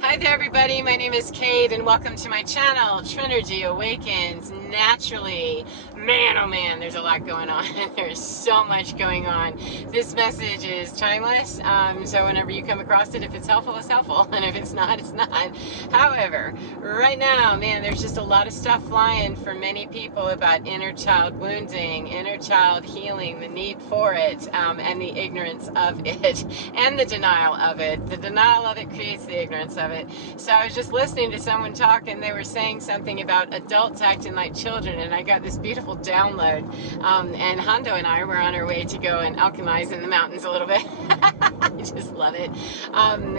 Hi there everybody, my name is Kate and welcome to my channel, Trinergy Awakens Naturally. Man, oh man, there's a lot going on. There's so much going on. This message is timeless, so whenever you come across it, if it's helpful, it's helpful, and if it's not, it's not. However, right now, man, there's just a lot of stuff flying for many people about inner child wounding, inner child healing, the need for it, and the ignorance of it, and the denial of it. The denial of it creates the ignorance of it. So I was just listening to someone talk and they were saying something about adults acting like children, and I got this beautiful download. And Hondo and I were on our way to go and alchemize in the mountains a little bit. I just love it.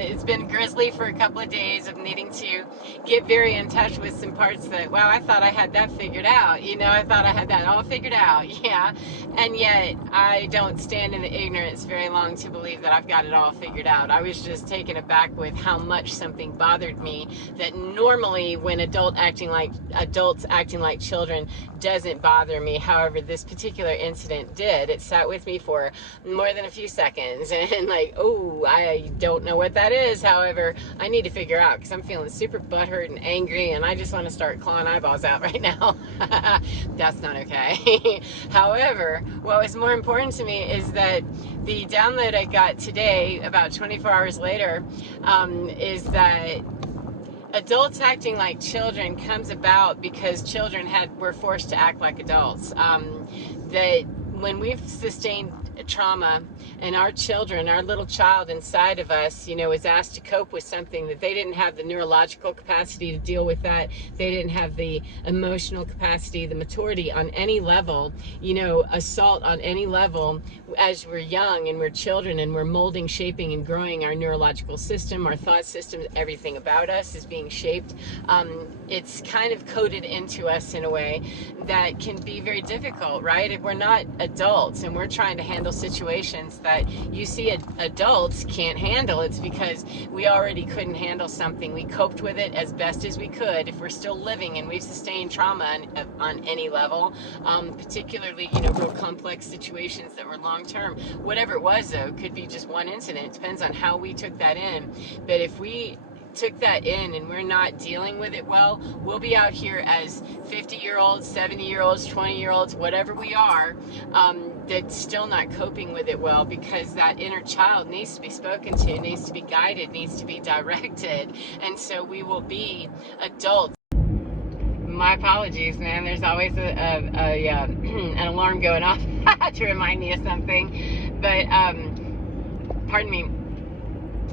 It's been grizzly for a couple of days of needing to get very in touch with some parts that, wow, I thought I had that figured out. I thought I had that all figured out. Yeah. And yet I don't stand in the ignorance very long to believe that I've got it all figured out. I was just taken aback with how much something bothered me that normally when adults acting like children doesn't bother me. However, this particular incident did. It sat with me for more than a few seconds and like, oh, I don't know what that is. However, I need to figure out because I'm feeling super butthurt and angry and I just want to start clawing eyeballs out right now. That's not okay. However, what was more important to me is that the download I got today, about 24 hours later, is that adults acting like children comes about because children were forced to act like adults. That when we've sustained trauma and our children, our little child inside of us, is asked to cope with something that they didn't have the neurological capacity to deal with, that they didn't have the emotional capacity, the maturity on any level, assault on any level. As we're young and we're children and we're molding, shaping and growing our neurological system, our thought system, everything about us is being shaped. It's kind of coded into us in a way that can be very difficult, right? If we're not adults and we're trying to handle situations that you see adults can't handle, it's because we already couldn't handle something. We coped with it as best as we could. If we're still living and we've sustained trauma on any level, particularly, real complex situations that were long term, whatever it was though, could be just one incident. It depends on how we took that in. But if we took that in and we're not dealing with it well, we'll be out here as 50-year-olds, 70-year-olds, 20-year-olds, whatever we are, that's still not coping with it well, because that inner child needs to be spoken to, needs to be guided, needs to be directed. And so we will be adults. My apologies, man. There's always an alarm going off to remind me of something. But pardon me.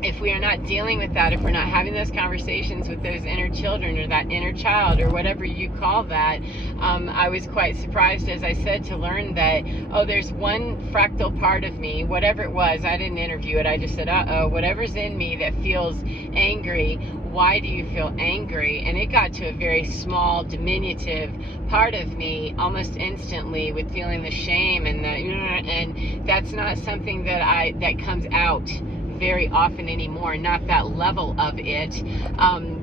If we are not dealing with that, if we're not having those conversations with those inner children or that inner child or whatever you call that, I was quite surprised, as I said, to learn that, there's one fractal part of me, whatever it was. I didn't interview it. I just said, whatever's in me that feels angry, why do you feel angry? And it got to a very small, diminutive part of me almost instantly, with feeling the shame and that's not something that comes out very often anymore, not that level of it,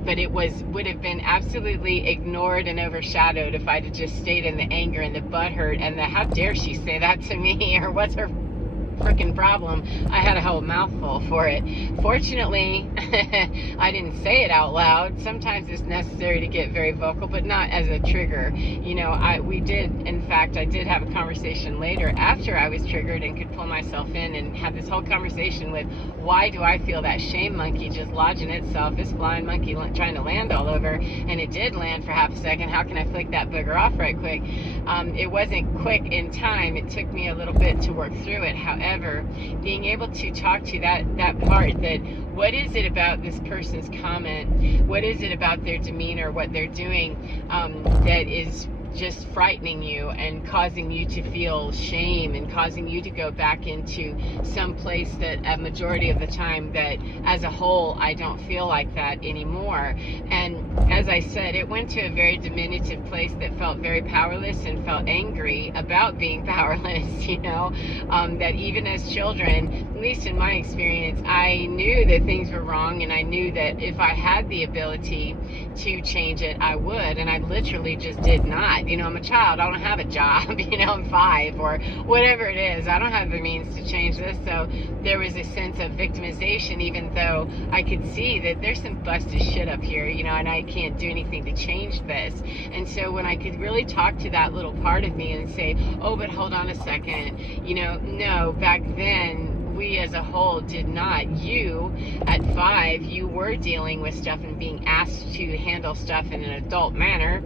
but it would have been absolutely ignored and overshadowed if I'd have just stayed in the anger and the butthurt and the how dare she say that to me, or what's her freaking problem. I had a whole mouthful for it. Fortunately, I didn't say it out loud. Sometimes it's necessary to get very vocal, but not as a trigger. I did have a conversation later after I was triggered and could pull myself in and have this whole conversation with, why do I feel that shame monkey just lodging itself, this flying monkey trying to land all over, and it did land for half a second. How can I flick that booger off right quick? It wasn't quick in time. It took me a little bit to work through it. However, being able to talk to that part, that what is it about this person's comment, what is it about their demeanor, what they're doing, that is just frightening you and causing you to feel shame and causing you to go back into some place that a majority of the time, that as a whole, I don't feel like that anymore. And as I said, it went to a very diminutive place that felt very powerless and felt angry about being powerless, that even as children, least in my experience, I knew that things were wrong, and I knew that if I had the ability to change it, I would, and I literally just did not. I'm a child. I don't have a job. I'm 5 or whatever it is. I don't have the means to change this. So there was a sense of victimization, even though I could see that there's some busted shit up here, and I can't do anything to change this. And so when I could really talk to that little part of me and say, oh, but hold on a second, no, back then, we as a whole did not. You, at 5, you were dealing with stuff and being asked to handle stuff in an adult manner.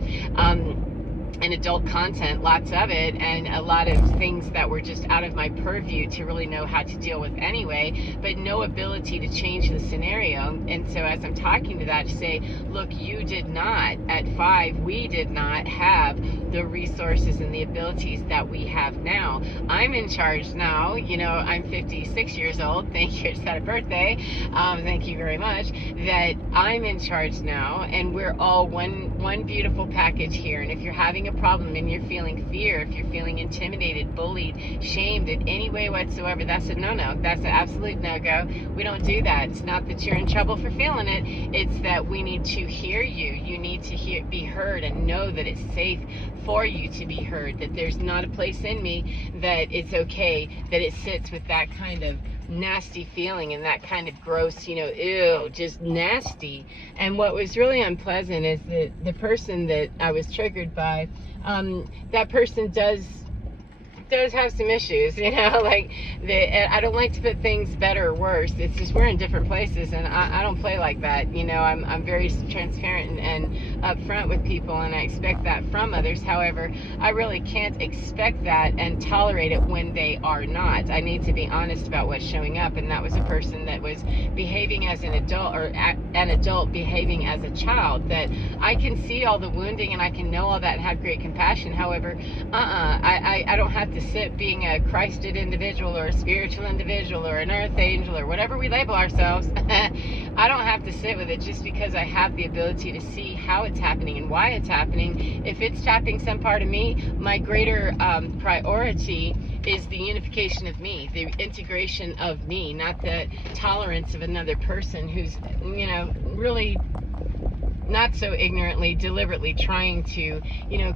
And adult content, lots of it, and a lot of things that were just out of my purview to really know how to deal with anyway, but no ability to change the scenario. And so as I'm talking to that, to say, look, you did not, at 5, we did not have the resources and the abilities that we have now. I'm in charge now. I'm 56 years old. Thank you. It's had a birthday. Thank you very much. That I'm in charge now, and we're all one beautiful package here. And if you're having a problem and you're feeling fear, if you're feeling intimidated, bullied, shamed in any way whatsoever, that's a no-no. That's an absolute no-go. We don't do that. It's not that you're in trouble for feeling it. It's that we need to hear you. You need to be heard and know that it's safe for you to be heard, that there's not a place in me that it's okay that it sits with that kind of nasty feeling and that kind of gross, ew, just nasty. And what was really unpleasant is that the person that I was triggered by, that person does have some issues, like I don't like to put things better or worse. It's just we're in different places, and I don't play like that. I'm very transparent and upfront with people, and I expect that from others. However, I really can't expect that and tolerate it when they are not. I need to be honest about what's showing up, and that was a person that was behaving as an adult, or an adult behaving as a child. That I can see all the wounding and I can know all that and have great compassion. However, I don't have to sit being a Christed individual or a spiritual individual or an earth angel or whatever we label ourselves. I don't have to sit with it just because I have the ability to see how it's happening and why it's happening. If it's tapping some part of me, my greater priority is the unification of me, the integration of me, not the tolerance of another person who's, really not so ignorantly, deliberately trying to,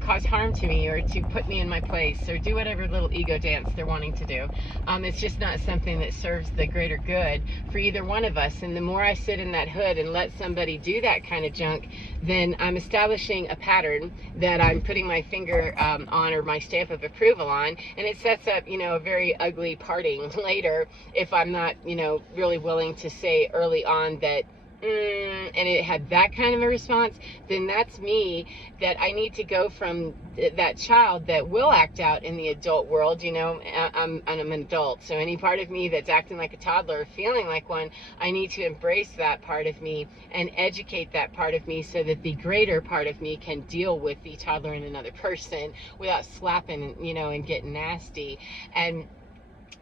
cause harm to me or to put me in my place or do whatever little ego dance they're wanting to do. It's just not something that serves the greater good for either one of us. And the more I sit in that hood and let somebody do that kind of junk, then I'm establishing a pattern that I'm putting my finger on, or my stamp of approval on, and it sets up, a very ugly parting later if I'm not, really willing to say early on that and it had that kind of a response, then that's me, that I need to go from that child that will act out in the adult world. I'm an adult, so any part of me that's acting like a toddler or feeling like one, I need to embrace that part of me and educate that part of me so that the greater part of me can deal with the toddler and another person without slapping, and getting nasty. And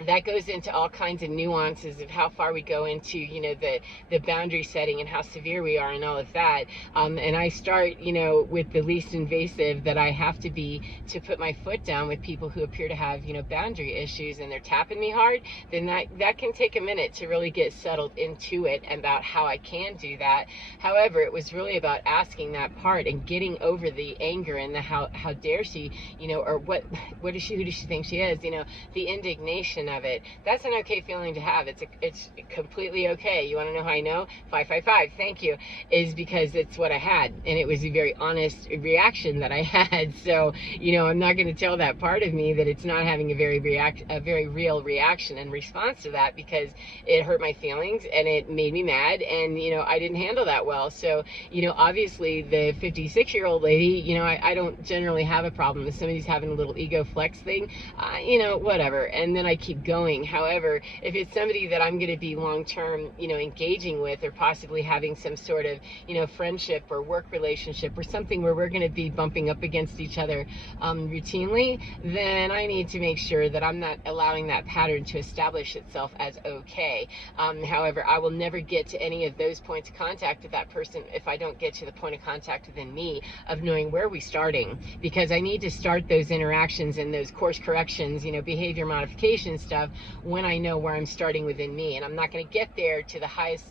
that goes into all kinds of nuances of how far we go into, the boundary setting and how severe we are and all of that. And I start, with the least invasive that I have to be to put my foot down with people who appear to have, boundary issues, and they're tapping me hard. Then that can take a minute to really get settled into it about how I can do that. However, it was really about asking that part and getting over the anger and the how dare she, or what is she, who does she think she is, the indignation of it. That's an okay feeling to have. It's completely okay. You want to know how I know? 555, thank you, is because it's what I had, and it was a very honest reaction that I had. So, I'm not going to tell that part of me that it's not having a very real reaction and response to that, because it hurt my feelings and it made me mad, and I didn't handle that well. So, obviously the 56-year-old lady, I don't generally have a problem if somebody's having a little ego flex thing, whatever, and then I keep going. However, if it's somebody that I'm going to be long-term, engaging with, or possibly having some sort of, friendship or work relationship or something where we're going to be bumping up against each other routinely, then I need to make sure that I'm not allowing that pattern to establish itself as okay. However, I will never get to any of those points of contact with that person if I don't get to the point of contact within me of knowing where we're starting, because I need to start those interactions and those course corrections, behavior modifications stuff when I know where I'm starting within me. And I'm not going to get there to the highest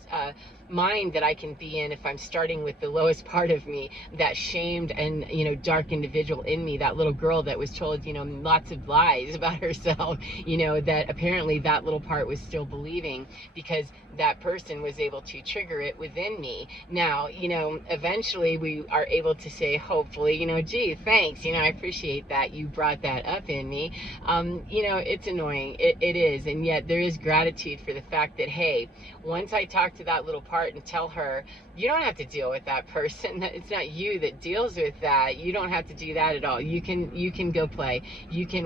mind that I can be in if I'm starting with the lowest part of me, that shamed and, you know, dark individual in me, that little girl that was told, you know, lots of lies about herself, you know, that apparently that little part was still believing because that person was able to trigger it within me. Now, you know, eventually we are able to say, hopefully, you know, gee, thanks, you know, I appreciate that you brought that up in me. You know, it's annoying, it is, and yet there is gratitude for the fact that, hey, once I talk to that little part and tell her, you don't have to deal with that person, it's not you that deals with that, you don't have to do that at all, you can go play,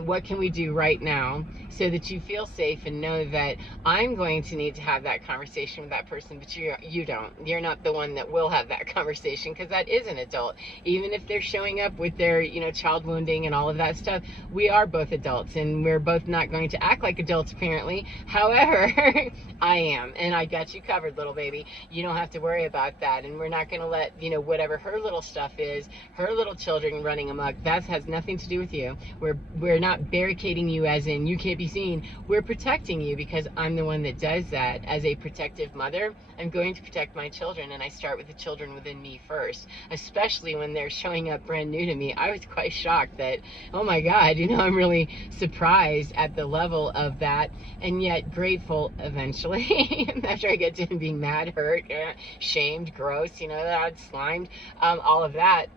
what can we do right now so that you feel safe and know that I'm going to need to have that conversation with that person, but you're not the one that will have that conversation, because that is an adult. Even if they're showing up with their, you know, child wounding and all of that stuff, we are both adults and we're both not going to act like adults apparently. However, I am, and I got you covered, little baby. You don't have to worry about that, and we're not going to let, you know, whatever her little stuff is, her little children running amok, that has nothing to do with you. We're not barricading you as in you can't be seen. We're protecting you because I'm the one that does that. As a protective mother, I'm going to protect my children, and I start with the children within me first, especially when they're showing up brand new to me. I was quite shocked that, oh my God, you know, I'm really surprised at the level of that, and yet grateful eventually after I get to being mad, hurt, shamed, gross, you know, that slimed, all of that.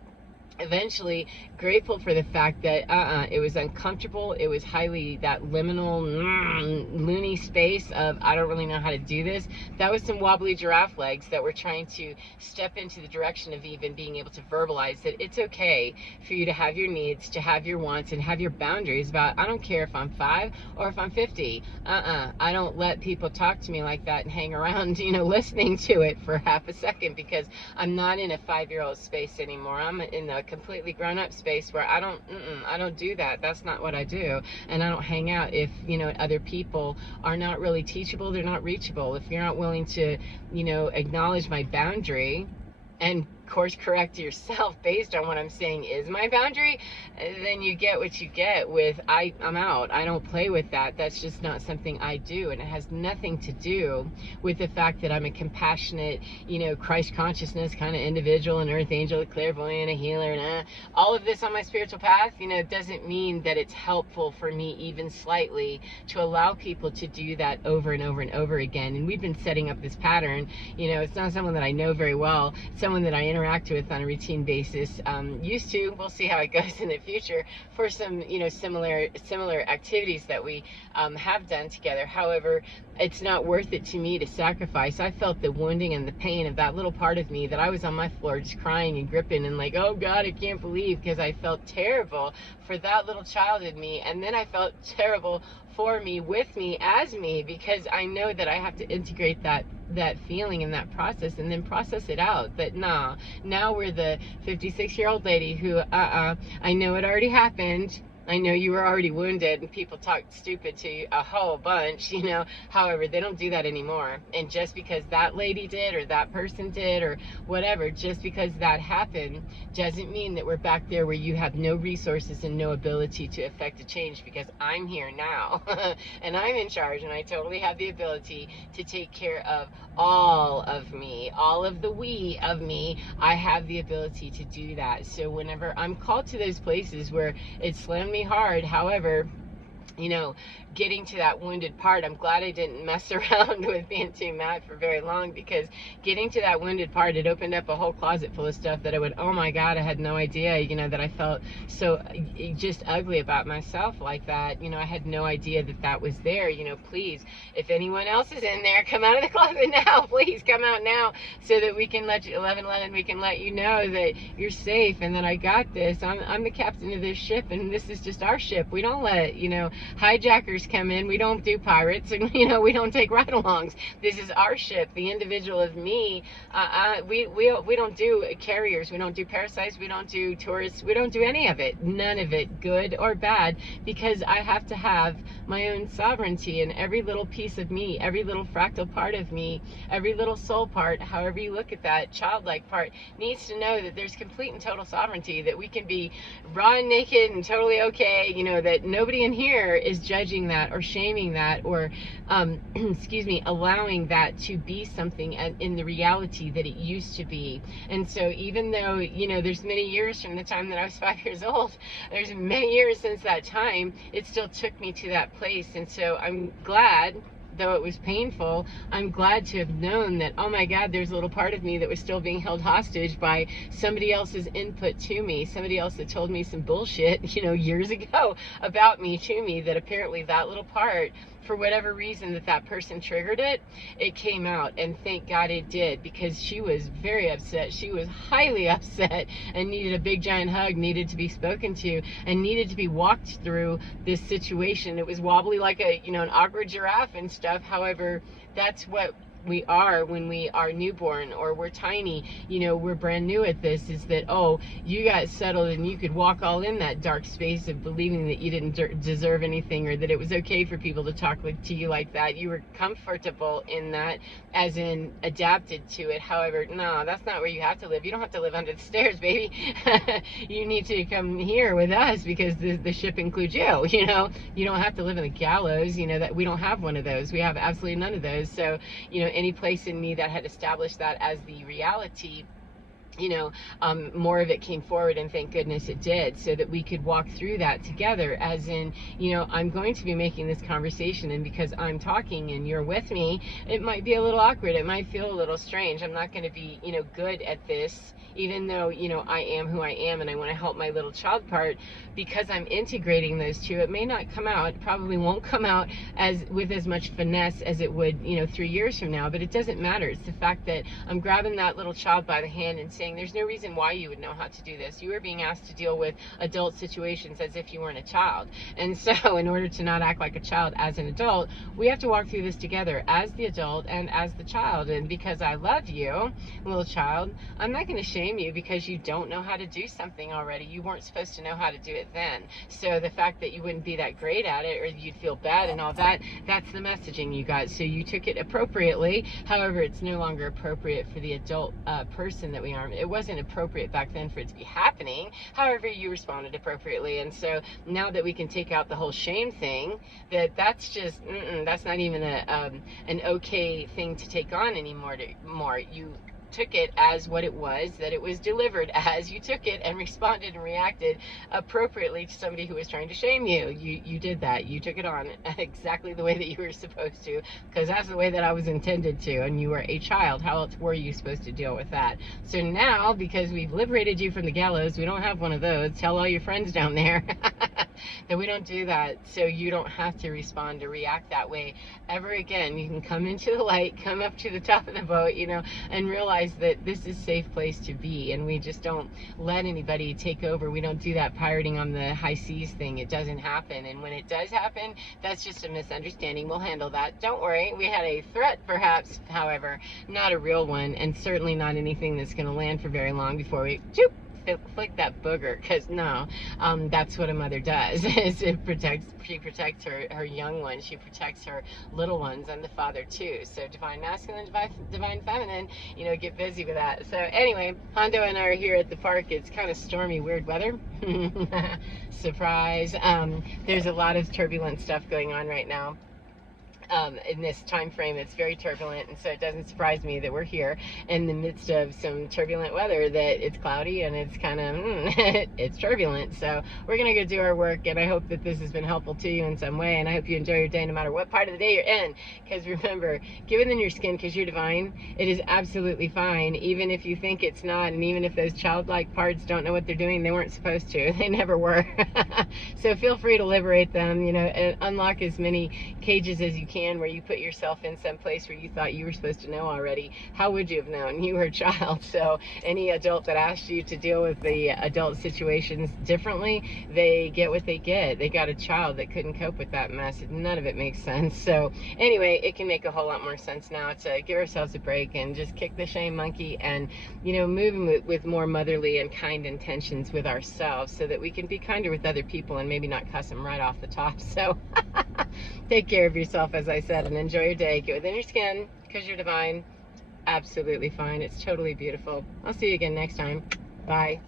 Eventually grateful for the fact that it was uncomfortable, it was highly that liminal loony space of I don't really know how to do this. That was some wobbly giraffe legs that were trying to step into the direction of even being able to verbalize that it's okay for you to have your needs, to have your wants, and have your boundaries about, I don't care if I'm 5 or if I'm 50. I don't let people talk to me like that and hang around, you know, listening to it for half a second, because I'm not in a 5-year-old space anymore. I'm in a completely grown-up space where I don't do that. That's not what I do. And I don't hang out if, you know, other people are not really teachable, they're not reachable. If you're not willing to, you know, acknowledge my boundary and course correct yourself based on what I'm saying is my boundary, then you get what you get with I'm out. I don't play with that. That's just not something I do, and it has nothing to do with the fact that I'm a compassionate, you know, Christ consciousness kind of individual, an earth angel, a clairvoyant, a healer, and all of this on my spiritual path. You know, it doesn't mean that it's helpful for me even slightly to allow people to do that over and over and over again. And we've been setting up this pattern. You know, it's not someone that I know very well, it's someone that I interact with on a routine basis, used to. We'll see how it goes in the future for some, you know, similar activities that we have done together. However, it's not worth it to me to sacrifice. I felt the wounding and the pain of that little part of me that I was on my floor just crying and gripping and like, oh God, I can't believe, because I felt terrible for that little child in me, and then I felt terrible for me, with me, as me, because I know that I have to integrate that feeling and that process, and then process it out that now we're the 56-year-old lady who I know it already happened. I know you were already wounded, and people talk stupid to you a whole bunch, you know. However, they don't do that anymore. And just because that lady did, or that person did, or whatever, just because that happened doesn't mean that we're back there where you have no resources and no ability to affect a change, because I'm here now and I'm in charge, and I totally have the ability to take care of all of me, all of the we of me. I have the ability to do that. So whenever I'm called to those places where it slammed me hard, however, you know, getting to that wounded part, I'm glad I didn't mess around with being too mad for very long, because getting to that wounded part, it opened up a whole closet full of stuff that I went, oh my God, I had no idea, you know, that I felt so just ugly about myself like that. You know, I had no idea that that was there. You know, please, if anyone else is in there, come out of the closet now. Please come out now, so that we can let you, 1111, we can let you know that you're safe and that I got this. I'm the captain of this ship, and this is just our ship. We don't let, you know, hijackers come in. We don't do pirates, and, you know, we don't take ride-alongs. This is our ship, the individual of me. We don't do carriers, we don't do parasites, we don't do tourists, we don't do any of it, none of it, good or bad, because I have to have my own sovereignty, and every little piece of me, every little fractal part of me, every little soul part, however you look at that, childlike part, needs to know that there's complete and total sovereignty, that we can be raw and naked and totally okay, you know, that nobody in here there is judging that or shaming that or excuse me, allowing that to be something in the reality that it used to be. And so even though, you know, there's many years from the time that I was 5 years old, there's many years since that time, it still took me to that place. And so I'm glad, though it was painful, I'm glad to have known that, oh my God, there's a little part of me that was still being held hostage by somebody else's input to me, somebody else that told me some bullshit, you know, years ago about me to me, that apparently that little part, for whatever reason that person triggered it, it came out, and thank God it did, because she was very upset. She was highly upset and needed a big giant hug, needed to be spoken to, and needed to be walked through this situation. It was wobbly like a, you know, an awkward giraffe and stuff. However, that's what we are when we are newborn or we're tiny, you know, we're brand new at this, is that, oh, you got settled and you could walk all in that dark space of believing that you didn't deserve anything, or that it was okay for people to talk to you like that. You were comfortable in that, as in adapted to it. However, no, that's not where you have to live. You don't have to live under the stairs, baby. You need to come here with us, because the ship includes you, you know. You don't have to live in the gallows, you know, that we don't have one of those. We have absolutely none of those. So, you know, any place in me that had established that as the reality, you know, more of it came forward, and thank goodness it did, so that we could walk through that together. As in, you know, I'm going to be making this conversation, and because I'm talking and you're with me, it might be a little awkward, it might feel a little strange. I'm not going to be, you know, good at this, even though, you know, I am who I am and I want to help my little child part, because I'm integrating those two. It may not come out, it probably won't come out with as much finesse as it would, you know, 3 years from now, but it doesn't matter. It's the fact that I'm grabbing that little child by the hand and saying, there's no reason why you would know how to do this. You are being asked to deal with adult situations as if you weren't a child. And so in order to not act like a child as an adult, we have to walk through this together as the adult and as the child. And because I love you, little child, I'm not going to shame you because you don't know how to do something already. You weren't supposed to know how to do it then. So the fact that you wouldn't be that great at it, or you'd feel bad and all that, that's the messaging you got. So you took it appropriately. However, it's no longer appropriate for the adult person that we are. It wasn't appropriate back then for it to be happening. However, you responded appropriately. And so now that we can take out the whole shame thing, that's just, that's not even an okay thing to take on anymore. You took it as what it was, that it was delivered as. You took it and responded and reacted appropriately to somebody who was trying to shame you. You did that. You took it on exactly the way that you were supposed to, because that's the way that I was intended to, and you were a child. How else were you supposed to deal with that? So now, because we've liberated you from the gallows, we don't have one of those. Tell all your friends down there that we don't do that, so you don't have to respond or react that way ever again. You can come into the light, come up to the top of the boat, you know, and realize that this is a safe place to be, and we just don't let anybody take over. We don't do that pirating on the high seas thing. It doesn't happen, and when it does happen, that's just a misunderstanding. We'll handle that. Don't worry. We had a threat, perhaps, however, not a real one, and certainly not anything that's going to land for very long before we flick that booger, because no, that's what a mother does. Is she protects her young ones, she protects her little ones, and the father too. So divine masculine, divine feminine, you know, get busy with that. So anyway, Hondo and I are here at the park. It's kind of stormy, weird weather. Surprise. There's a lot of turbulent stuff going on right now. In this time frame, it's very turbulent, and so it doesn't surprise me that we're here in the midst of some turbulent weather, that it's cloudy and it's kind of it's turbulent. So we're gonna go do our work, and I hope that this has been helpful to you in some way, and I hope you enjoy your day no matter what part of the day you're in. Because remember, give it in your skin, because you're divine. It is absolutely fine, even if you think it's not, and even if those childlike parts don't know what they're doing. They weren't supposed to. They never were. So feel free to liberate them, you know, and unlock as many cages as you can, where you put yourself in some place where you thought you were supposed to know already. How would you have known? You were a child. So any adult that asked you to deal with the adult situations differently, they get what they get. They got a child that couldn't cope with that mess. None of it makes sense. So anyway, it can make a whole lot more sense now to give ourselves a break and just kick the shame monkey, and, you know, move with more motherly and kind intentions with ourselves, so that we can be kinder with other people and maybe not cuss them right off the top. So take care of yourself, as I said, and enjoy your day. Get within your skin, because you're divine. Absolutely fine. It's totally beautiful. I'll see you again next time. Bye.